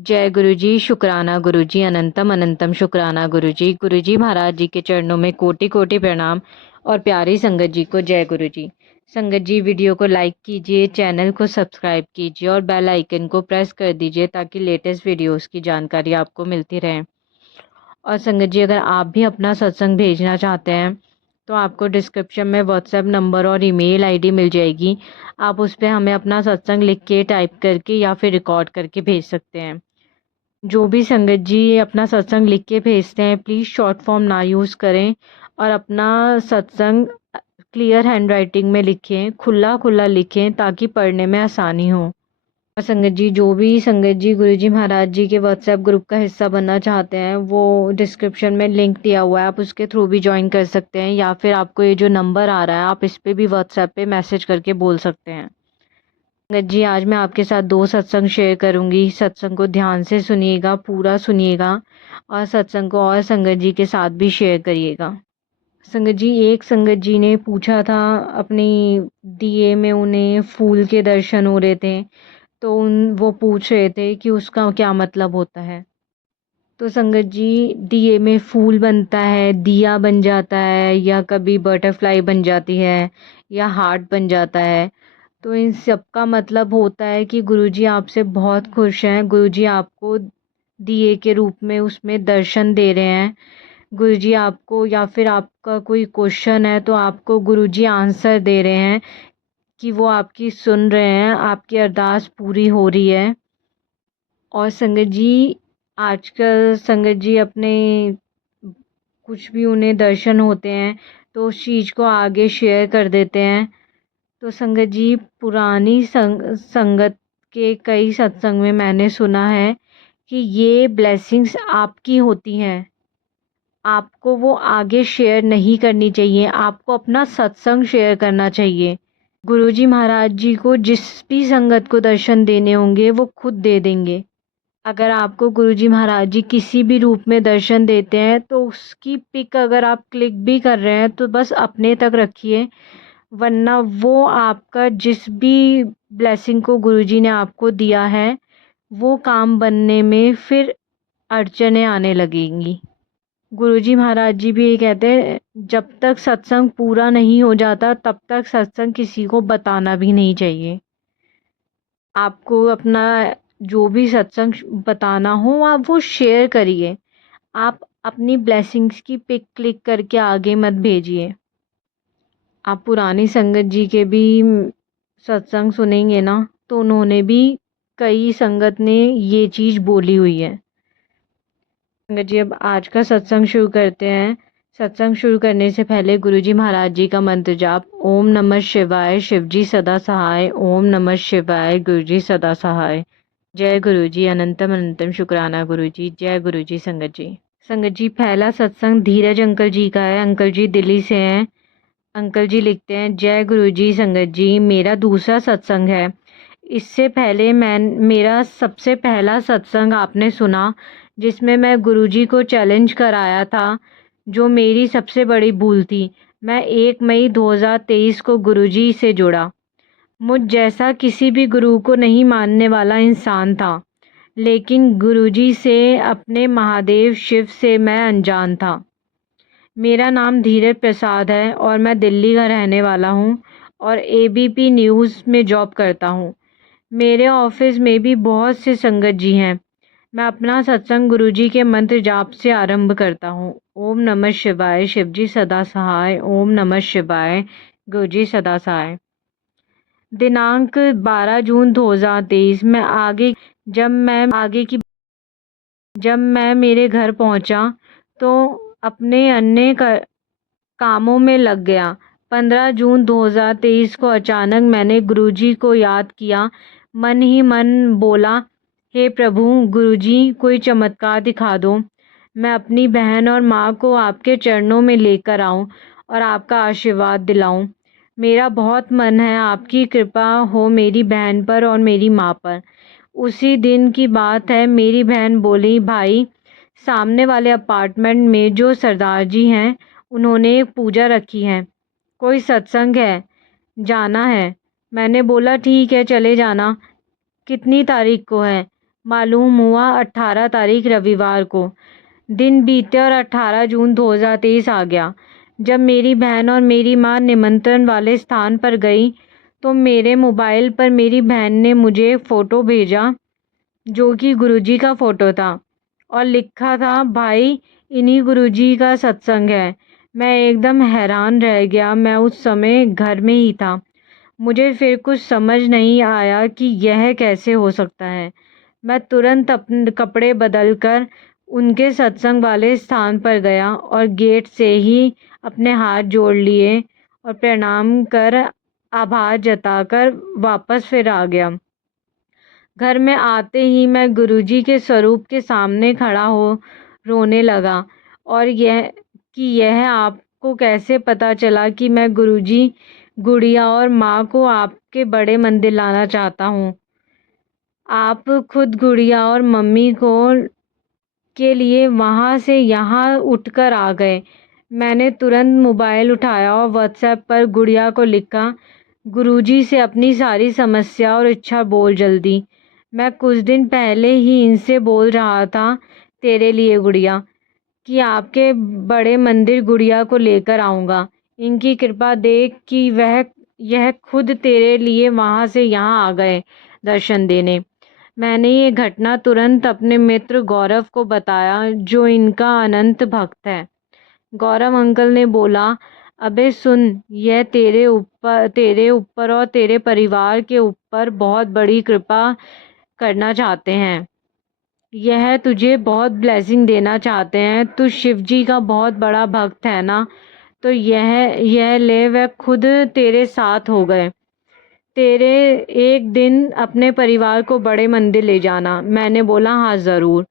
जय गुरु जी, शुक्राना गुरु जी, अनंतम अनंतम शुक्राना गुरु जी। गुरु जी महाराज जी के चरणों में कोटि कोटि प्रणाम और प्यारी संगत जी को जय गुरु जी। संगत जी वीडियो को लाइक कीजिए, चैनल को सब्सक्राइब कीजिए और बेल आइकन को प्रेस कर दीजिए ताकि लेटेस्ट वीडियोस की जानकारी आपको मिलती रहे। और संगत जी अगर आप भी अपना सत्संग भेजना चाहते हैं तो आपको डिस्क्रिप्शन में व्हाट्सएप नंबर और ईमेल आईडी मिल जाएगी। आप उस पर हमें अपना सत्संग लिख के टाइप करके या फिर रिकॉर्ड करके भेज सकते हैं। जो भी संगत जी अपना सत्संग लिख के भेजते हैं प्लीज़ शॉर्ट फॉर्म ना यूज़ करें और अपना सत्संग क्लियर हैंड राइटिंग में लिखें, खुला खुला लिखें ताकि पढ़ने में आसानी हो। और संगत जी जो भी संगत जी गुरु जी महाराज जी के व्हाट्सएप ग्रुप का हिस्सा बनना चाहते हैं वो डिस्क्रिप्शन में लिंक दिया हुआ है, आप उसके थ्रू भी ज्वाइन कर सकते हैं या फिर आपको ये जो नंबर आ रहा है आप इस पर भी व्हाट्सएप पे मैसेज करके बोल सकते हैं। संगत जी आज मैं आपके साथ दो सत्संग शेयर करूंगी। सत्संग को ध्यान से सुनिएगा, पूरा सुनिएगा और सत्संग को और संगत जी के साथ भी शेयर करिएगा। संगत जी एक संगत जी ने पूछा था, अपनी दिए में उन्हें फूल के दर्शन हो रहे थे तो वो पूछ रहे थे कि उसका क्या मतलब होता है। तो संगत जी दिए में फूल बनता है, दिया बन जाता है या कभी बटरफ्लाई बन जाती है या हार्ट बन जाता है। तो इन सब का मतलब होता है कि गुरुजी आपसे बहुत खुश हैं, गुरुजी आपको दिए के रूप में उसमें दर्शन दे रहे हैं। गुरुजी आपको या फिर आपका कोई क्वेश्चन है तो आपको गुरुजी आंसर दे रहे हैं कि वो आपकी सुन रहे हैं, आपकी अरदास पूरी हो रही है। और संगत जी आजकल संगत जी अपने कुछ भी उन्हें दर्शन होते हैं तो उस चीज़ को आगे शेयर कर देते हैं। तो संगत जी पुरानी संगत के कई सत्संग में मैंने सुना है कि ये ब्लेसिंग्स आपकी होती हैं, आपको वो आगे शेयर नहीं करनी चाहिए, आपको अपना सत्संग शेयर करना चाहिए। गुरुजी महाराज जी को जिस भी संगत को दर्शन देने होंगे वो खुद दे देंगे। अगर आपको गुरुजी महाराज जी किसी भी रूप में दर्शन देते हैं तो उसकी पिक अगर आप क्लिक भी कर रहे हैं तो बस अपने तक रखिए, वरना वो आपका जिस भी ब्लेसिंग को गुरुजी ने आपको दिया है वो काम बनने में फिर अड़चनें आने लगेंगी। गुरुजी महाराज जी भी ये कहते हैं जब तक सत्संग पूरा नहीं हो जाता तब तक सत्संग किसी को बताना भी नहीं चाहिए। आपको अपना जो भी सत्संग बताना हो आप वो शेयर करिए, आप अपनी ब्लेसिंग्स की पिक क्लिक करके आगे मत भेजिए। आप पुरानी संगत जी के भी सत्संग सुनेंगे ना तो उन्होंने भी कई संगत ने ये चीज़ बोली हुई है। संगत जी अब आज का सत्संग शुरू करते हैं। सत्संग शुरू करने से पहले गुरुजी महाराज जी का मंत्र जाप। ओम नमः शिवाय, शिवजी सदा सहाय। ओम नमः शिवाय, गुरुजी सदा सहाय। जय गुरुजी, अनंतम अनंतम शुक्राना गुरुजी। जय गुरुजी। संगत जी पहला सत्संग धीरज अंकल जी का है। अंकल जी दिल्ली से हैं। अंकल जी लिखते हैं, जय गुरुजी संगत जी, मेरा दूसरा सत्संग है। इससे पहले मेरा सबसे पहला सत्संग आपने सुना जिसमें मैं गुरुजी को चैलेंज कराया था, जो मेरी सबसे बड़ी भूल थी। मैं 1 मई 2023 को गुरुजी से जुड़ा। मुझ जैसा किसी भी गुरु को नहीं मानने वाला इंसान था, लेकिन गुरुजी से, अपने महादेव शिव से मैं अनजान था। मेरा नाम धीरज प्रसाद है और मैं दिल्ली का रहने वाला हूँ और एबीपी न्यूज़ में जॉब करता हूँ। मेरे ऑफिस में भी बहुत से संगत जी हैं। मैं अपना सत्संग गुरुजी के मंत्र जाप से आरंभ करता हूँ। ओम नमः शिवाय, शिवजी सदा सहाय। ओम नमः शिवाय, गुरुजी सदा सहाय। दिनांक 12 जून 2023 जब मैं मेरे घर पहुंचा तो अपने अन्य कामों में लग गया। 15 जून 2023 को अचानक मैंने गुरुजी को याद किया। मन ही मन बोला, हे प्रभु गुरुजी कोई चमत्कार दिखा दो। मैं अपनी बहन और माँ को आपके चरणों में लेकर आऊँ और आपका आशीर्वाद दिलाऊं। मेरा बहुत मन है आपकी कृपा हो मेरी बहन पर और मेरी माँ पर। उसी दिन की बात है, मेरी बहन बोली, भाई सामने वाले अपार्टमेंट में जो सरदार जी हैं उन्होंने एक पूजा रखी है, कोई सत्संग है, जाना है। मैंने बोला ठीक है चले जाना। कितनी तारीख को है? मालूम हुआ 18 तारीख रविवार को। दिन बीते और 18 जून 2023 आ गया। जब मेरी बहन और मेरी माँ निमंत्रण वाले स्थान पर गई तो मेरे मोबाइल पर मेरी बहन ने मुझे एक फ़ोटो भेजा जो कि गुरुजी का फ़ोटो था और लिखा था, भाई इन्हीं गुरुजी का सत्संग है। मैं एकदम हैरान रह गया। मैं उस समय घर में ही था। मुझे फिर कुछ समझ नहीं आया कि यह कैसे हो सकता है। मैं तुरंत अपने कपड़े बदलकर उनके सत्संग वाले स्थान पर गया और गेट से ही अपने हाथ जोड़ लिए और प्रणाम कर आभार जताकर वापस फिर आ गया। घर में आते ही मैं गुरुजी के स्वरूप के सामने खड़ा हो रोने लगा और यह आपको कैसे पता चला कि मैं गुरुजी, गुड़िया और माँ को आपके बड़े मंदिर लाना चाहता हूँ। आप खुद गुड़िया और मम्मी को के लिए वहाँ से यहाँ उठकर आ गए। मैंने तुरंत मोबाइल उठाया और व्हाट्सएप पर गुड़िया को लिखा, गुरुजी से अपनी सारी समस्या और इच्छा बोल जल्दी। मैं कुछ दिन पहले ही इनसे बोल रहा था तेरे लिए गुड़िया, कि आपके बड़े मंदिर गुड़िया को लेकर आऊँगा। इनकी कृपा देख कि यह खुद तेरे लिए वहाँ से यहाँ आ गए दर्शन देने। मैंने ये घटना तुरंत अपने मित्र गौरव को बताया जो इनका अनंत भक्त है। गौरव अंकल ने बोला, अबे सुन, यह तेरे ऊपर और तेरे परिवार के ऊपर बहुत बड़ी कृपा करना चाहते हैं। यह तुझे बहुत ब्लेसिंग देना चाहते हैं। तू शिव जी का बहुत बड़ा भक्त है ना, तो यह ले, वह खुद तेरे साथ हो गए। तेरे एक दिन अपने परिवार को बड़े मंदिर ले जाना। मैंने बोला, हाँ ज़रूर।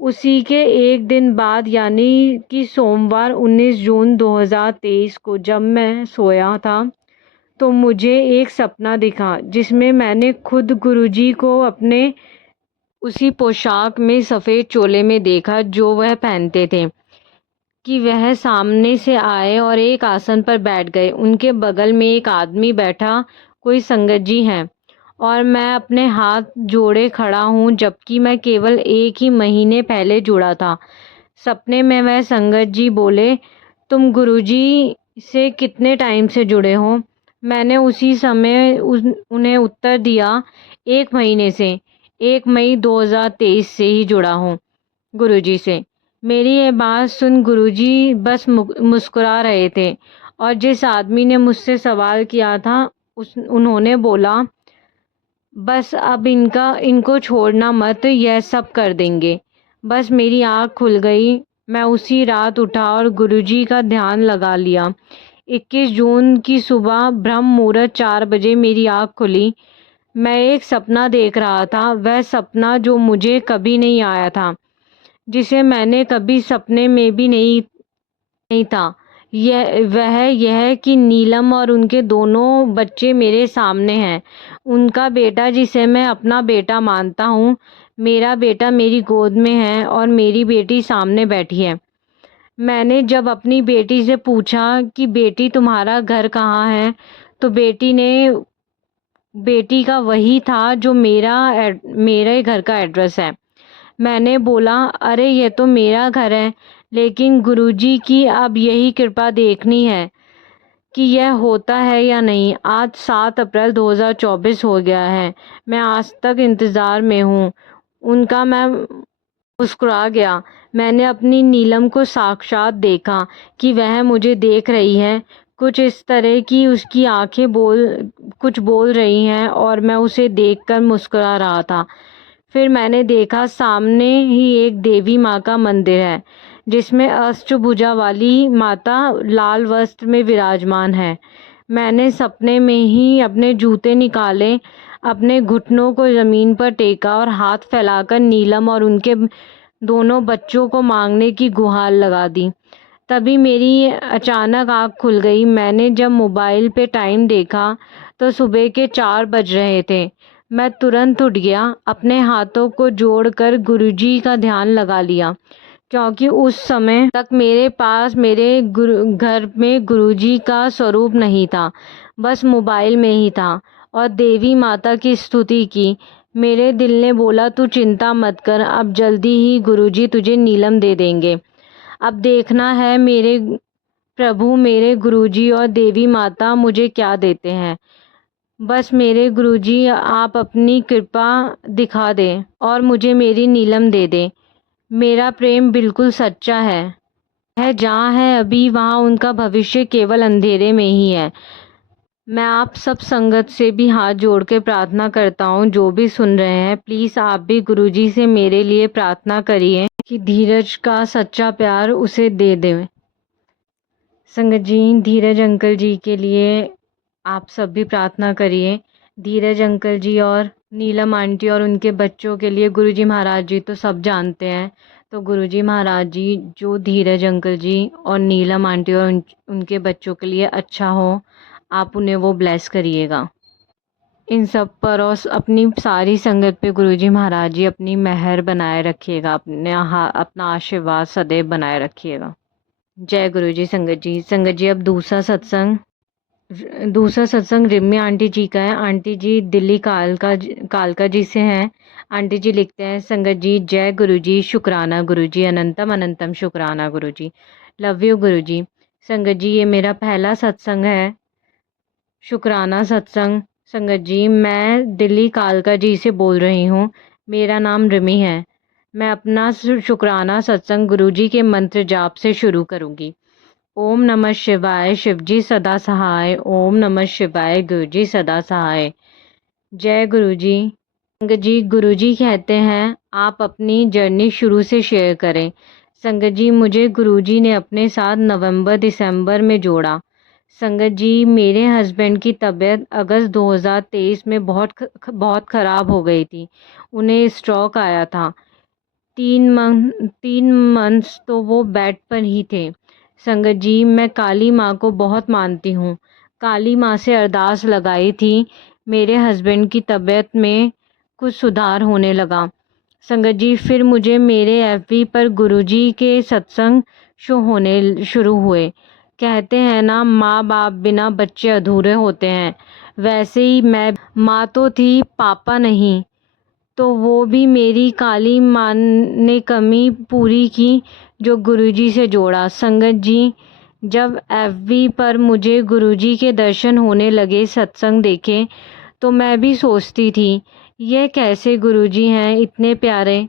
उसी के एक दिन बाद यानी कि सोमवार 19 जून 2023 को जब मैं सोया था तो मुझे एक सपना दिखा जिसमें मैंने खुद गुरुजी को अपने उसी पोशाक में सफ़ेद चोले में देखा जो वह पहनते थे, कि वह सामने से आए और एक आसन पर बैठ गए। उनके बगल में एक आदमी बैठा, कोई संगत जी हैं, और मैं अपने हाथ जोड़े खड़ा हूँ जबकि मैं केवल 1 ही महीने पहले जुड़ा था। सपने में वह संगत जी बोले, तुम गुरुजी से कितने टाइम से जुड़े हो? मैंने उसी समय उन्हें उत्तर दिया, 1 महीने से, 1 मई 2023 से ही जुड़ा हूँ गुरुजी से। मेरी ये बात सुन गुरुजी बस मुस्कुरा रहे थे और जिस आदमी ने मुझसे सवाल किया था उन्होंने बोला, बस अब इनको छोड़ना मत, यह सब कर देंगे। बस मेरी आँख खुल गई। मैं उसी रात उठा और गुरुजी का ध्यान लगा लिया। 21 जून की सुबह ब्रह्म मुहूर्त 4 बजे मेरी आँख खुली। मैं एक सपना देख रहा था, वह सपना जो मुझे कभी नहीं आया था, जिसे मैंने कभी सपने में भी नहीं था। यह कि नीलम और उनके दोनों बच्चे मेरे सामने हैं। उनका बेटा जिसे मैं अपना बेटा मानता हूँ, मेरा बेटा मेरी गोद में है और मेरी बेटी सामने बैठी है। मैंने जब अपनी बेटी से पूछा कि बेटी तुम्हारा घर कहाँ है, तो बेटी का वही था जो मेरे घर का एड्रेस है। मैंने बोला, अरे ये तो मेरा घर है, लेकिन गुरुजी की अब यही कृपा देखनी है कि यह होता है या नहीं। आज 7 अप्रैल 2024 हो गया है। मैं आज तक इंतज़ार में हूँ उनका। मैं मुस्कुरा गया। मैंने अपनी नीलम को साक्षात देखा कि वह मुझे देख रही है। कुछ इस तरह कि उसकी आंखें कुछ बोल रही हैं और मैं उसे देखकर मुस्कुरा रहा था। फिर मैंने देखा सामने ही एक देवी माँ का मंदिर है जिसमें अष्टभुजा वाली माता लाल वस्त्र में विराजमान है। मैंने सपने में ही अपने जूते निकाले, अपने घुटनों को ज़मीन पर टेका और हाथ फैलाकर नीलम और उनके दोनों बच्चों को मांगने की गुहार लगा दी। तभी मेरी अचानक आँख खुल गई। मैंने जब मोबाइल पे टाइम देखा तो सुबह के 4 बज रहे थे। मैं तुरंत उठ गया, अपने हाथों को जोड़कर गुरुजी का ध्यान लगा लिया, क्योंकि उस समय तक मेरे पास मेरे घर में गुरुजी का स्वरूप नहीं था, बस मोबाइल में ही था। और देवी माता की स्तुति की। मेरे दिल ने बोला तू चिंता मत कर, अब जल्दी ही गुरुजी तुझे नीलम दे देंगे। अब देखना है मेरे प्रभु, मेरे गुरुजी और देवी माता मुझे क्या देते हैं। बस मेरे गुरुजी आप अपनी कृपा दिखा दें और मुझे मेरी नीलम दे दें। मेरा प्रेम बिल्कुल सच्चा है। वह जहाँ है अभी वहाँ उनका भविष्य केवल अंधेरे में ही है। मैं आप सब संगत से भी हाथ जोड़ के प्रार्थना करता हूँ, जो भी सुन रहे हैं प्लीज़ आप भी गुरुजी से मेरे लिए प्रार्थना करिए कि धीरज का सच्चा प्यार उसे दे दें। संगत जी, धीरज अंकल जी के लिए आप सब भी प्रार्थना करिए। धीरज अंकल जी और नीलम आंटी और उनके बच्चों के लिए गुरुजी महाराज जी तो सब जानते हैं, तो गुरुजी महाराज जी जो धीरज अंकल जी और नीलम आंटी और उनके बच्चों के लिए अच्छा हो, आप उन्हें वो ब्लेस करिएगा। इन सब पर और अपनी सारी संगत पे गुरुजी महाराज जी अपनी मेहर बनाए रखिएगा, अपना आशीर्वाद सदैव बनाए रखिएगा। जय गुरुजी। संगत जी अब दूसरा सत्संग रिम्मी आंटी जी का है। आंटी जी दिल्ली कालका जी से हैं। आंटी जी लिखते हैं, संगत जी जय गुरुजी, शुक्राना गुरुजी, अनंतम अनंतम शुक्राना गुरुजी, लव यू गुरुजी। संगत जी ये मेरा पहला सत्संग है, शुक्राना सत्संग। संगत जी मैं दिल्ली कालका जी से बोल रही हूँ, मेरा नाम रिमी है। मैं अपना शुक्राना सत्संग गुरुजी के मंत्र जाप से शुरू करूँगी। ओम नमः शिवाय, शिवजी सदा सहाय। ओम नमः शिवाय, गुरुजी सदा सहाय। जय गुरुजी। संगत जी गुरुजी कहते हैं आप अपनी जर्नी शुरू से शेयर करें। संगत जी मुझे गुरुजी ने अपने साथ नवंबर दिसंबर में जोड़ा। संगत जी मेरे हस्बैंड की तबीयत अगस्त 2023 में बहुत ख़राब हो गई थी। उन्हें स्ट्रोक आया था। 3 मंथ्स तो वो बेड पर ही थे। संगत जी मैं काली माँ को बहुत मानती हूँ। काली माँ से अरदास लगाई थी, मेरे हस्बैंड की तबीयत में कुछ सुधार होने लगा। संगत जी फिर मुझे मेरे एफबी पर गुरुजी के सत्संग शो होने शुरू हुए। कहते हैं ना माँ बाप बिना बच्चे अधूरे होते हैं, वैसे ही मैं माँ तो थी पापा नहीं, तो वो भी मेरी काली माँ ने कमी पूरी की जो गुरुजी से जोड़ा। संगत जी जब एफबी पर मुझे गुरुजी के दर्शन होने लगे, सत्संग देखे, तो मैं भी सोचती थी ये कैसे गुरुजी हैं, इतने प्यारे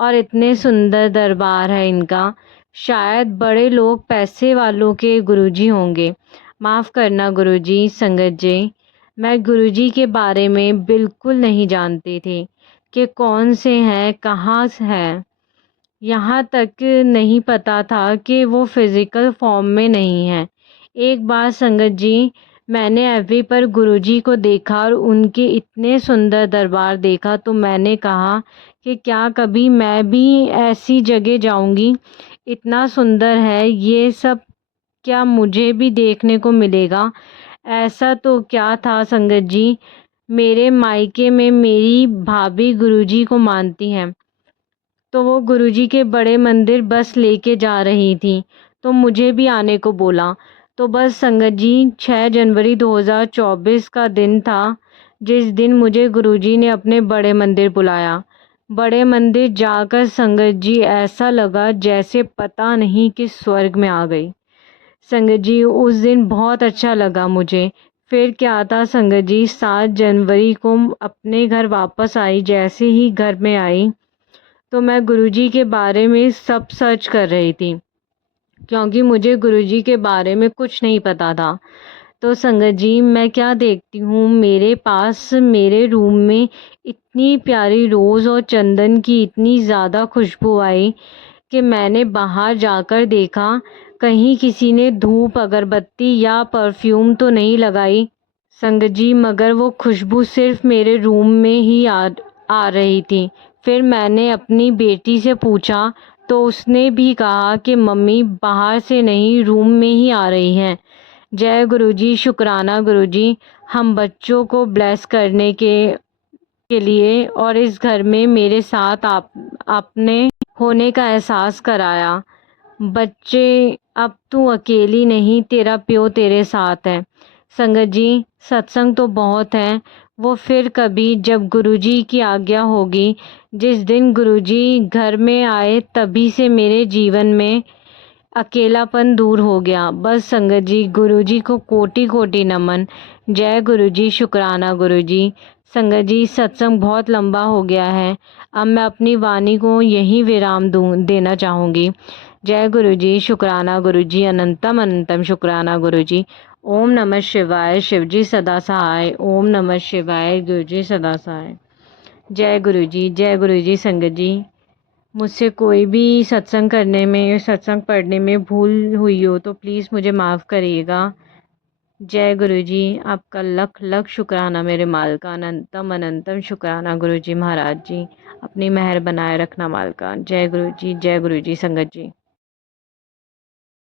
और इतने सुंदर दरबार है इनका। शायद बड़े लोग पैसे वालों के गुरुजी होंगे। माफ़ करना गुरुजी। संगत जी मैं गुरुजी के बारे में बिल्कुल नहीं जानती थी कि कौन से हैं, कहाँ हैं। यहाँ तक नहीं पता था कि वो फिज़िकल फॉर्म में नहीं है। एक बार संगत जी मैंने एफबी पर गुरुजी को देखा और उनके इतने सुंदर दरबार देखा, तो मैंने कहा कि क्या कभी मैं भी ऐसी जगह जाऊंगी। इतना सुंदर है ये सब, क्या मुझे भी देखने को मिलेगा। ऐसा तो क्या था संगत जी, मेरे मायके में मेरी भाभी गुरुजी को मानती हैं, तो वो गुरुजी के बड़े मंदिर बस लेके जा रही थी, तो मुझे भी आने को बोला। तो बस संगत जी 6 जनवरी 2024 का दिन था जिस दिन मुझे गुरुजी ने अपने बड़े मंदिर बुलाया। बड़े मंदिर जाकर संगत जी ऐसा लगा जैसे पता नहीं किस स्वर्ग में आ गई। संगत जी उस दिन बहुत अच्छा लगा मुझे। फिर क्या था संगत जी, 7 जनवरी को अपने घर वापस आई। जैसे ही घर में आई तो मैं गुरुजी के बारे में सब सर्च कर रही थी, क्योंकि मुझे गुरुजी के बारे में कुछ नहीं पता था। तो संगत जी मैं क्या देखती हूँ, मेरे पास मेरे रूम में इतनी प्यारी रोज़ और चंदन की इतनी ज़्यादा खुशबू आई कि मैंने बाहर जाकर देखा कहीं किसी ने धूप अगरबत्ती या परफ्यूम तो नहीं लगाई संगत जी, मगर वो खुशबू सिर्फ मेरे रूम में ही आ रही थी। फिर मैंने अपनी बेटी से पूछा तो उसने भी कहा कि मम्मी बाहर से नहीं, रूम में ही आ रही हैं। जय गुरुजी, शुक्राना गुरुजी, हम बच्चों को ब्लेस करने के लिए और इस घर में मेरे साथ आपने होने का एहसास कराया। बच्चे अब तू अकेली नहीं, तेरा प्यो तेरे साथ है। संगत जी सत्संग तो बहुत हैं, वो फिर कभी जब गुरुजी की आज्ञा होगी। जिस दिन गुरुजी घर में आए तभी से मेरे जीवन में अकेलापन दूर हो गया। बस संगत जी, गुरुजी को कोटि कोटि नमन। जय गुरुजी, शुक्राना गुरुजी। संगत जी, सत्संग बहुत लंबा हो गया है, अब मैं अपनी वाणी को यहीं विराम देना चाहूँगी। जय गुरुजी, शुक्राना गुरुजी, अनंतम अनंतम शुक्राना गुरुजी। ओम नमः शिवाय, शिवजी सदा सहाय। ओम नमः शिवाय, गुरुजी सदा सहाय। जय गुरुजी, जय गुरुजी। संगत जी, मुझसे कोई भी सत्संग करने में, सत्संग पढ़ने में भूल हुई हो तो प्लीज़ मुझे माफ़ करिएगा। जय गुरुजी, आपका लख लख शुक्राना मेरे मालका, अनंतम अनंतम शुक्राना गुरुजी महाराज जी। अपनी मेहर बनाए रखना मालका। जय गुरुजी, जय गुरुजी। संगत जी।